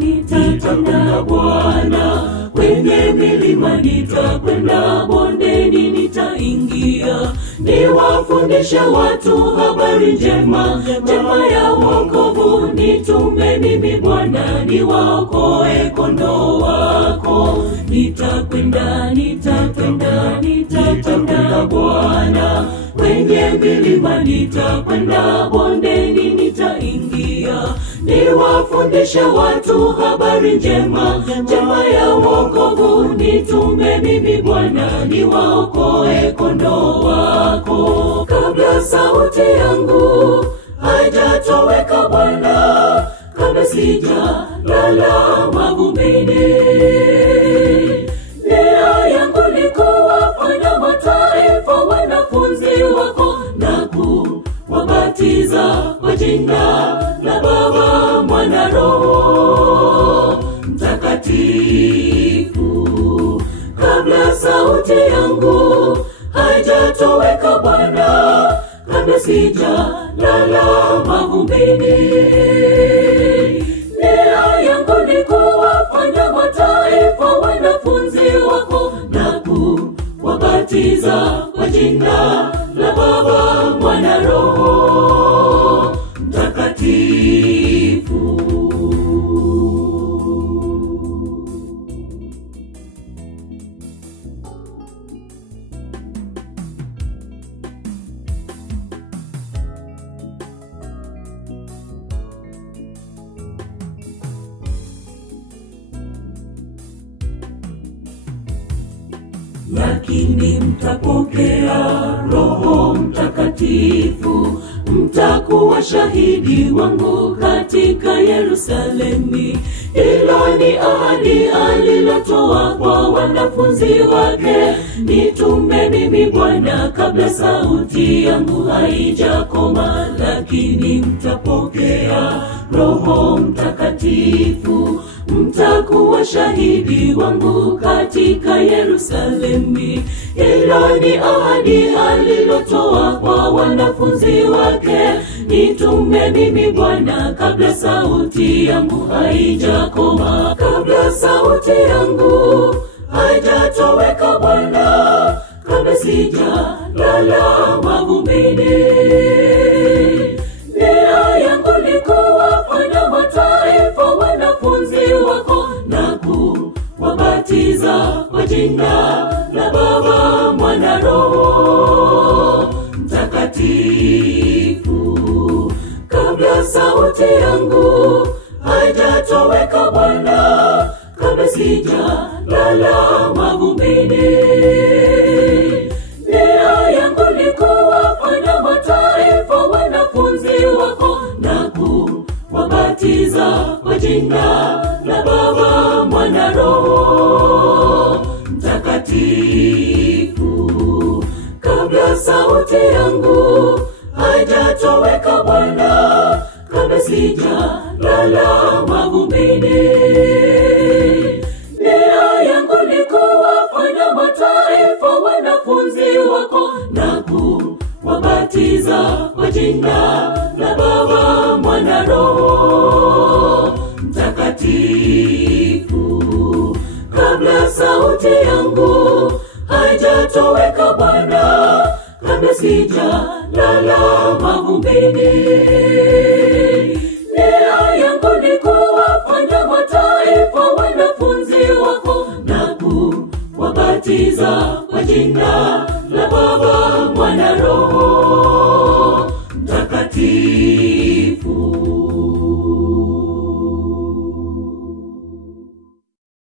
Nitakwenda Bwana, kwenye milima nitakwenda, bondeni nitaingia, niwafundishe watu habari njema, njema ya wokovu. Nitume mimi Bwana, niwaokoe kondoo wako. Nitakwenda Bwana, kwenye milima nitakwenda, bondeni nitaingia, niwafundishe watu habari njema, njema ya wokovu. Nitume mimi Bwana, niwaokoe kondoo wako. Kabla sauti yangu haijatoweka Bwana, kabla sijalala mavumbini, nia yangu ni kuwafanya mataifa wanafunzi wako, na kuwabatiza kwa jina la Baba, Mwana, Roho Mtakatifu. Kabla sauti yangu haijatoweka Bwana, kabla sijalala mavumbini, nia yangu ni kuwafanya mataifa wanafunzi wako, na kuwabatiza kwa jina la Baba, Mwana, Roho Mtakatifu. Lakini mtapokea Roho Mtakatifu, mtakuwa shahidi wangu katika Yerusalemi. Hilo ni ahadi alilotoa kwa wanafunzi wake. Nitume mimi Bwana, kabla sauti yangu haijakoma. Lakini mtapokea Roho Mtakatifu, mtakuwa shahidi wangu katika Yerusalemi. Hilo ni ahadi alilotoa kwa wanafunzi wake. Nitume mimi Bwana, kabla sauti yangu haijakoma. Kabla sauti yangu haijatoweka Bwana, kabla sijalala mavumbini, nia yangu ni kuwafanya mataifa wanafunzi wako, na kuwabatiza kwa jina la Baba, Mwana, Roho Mtakatifu. Kabla sauti yangu haijatoweka Bwana, kabla sijalala mavumbini, nia yangu ni kuwafanya mataifa wanafunzi wako, na kuwabatiza kwa jina la Baba, Mwana, Roho Mtakatifu. Kabla sauti yangu haijatoweka Bwana, kabla sijalala mavumbini, nia yangu ni kuwafanya mataifa wanafunzi wako, na kuwabatiza kwa jina la Baba, Mwana, Roho Mtakatifu. Kabla sauti yangu haijatoweka Bwana, kabla sijalala mavumbini, nia yangu ni kuwafanya mataifa wanafunzi wako, na kuwabatiza kwa jina la Baba, Mwana, Roho Mtakatifu.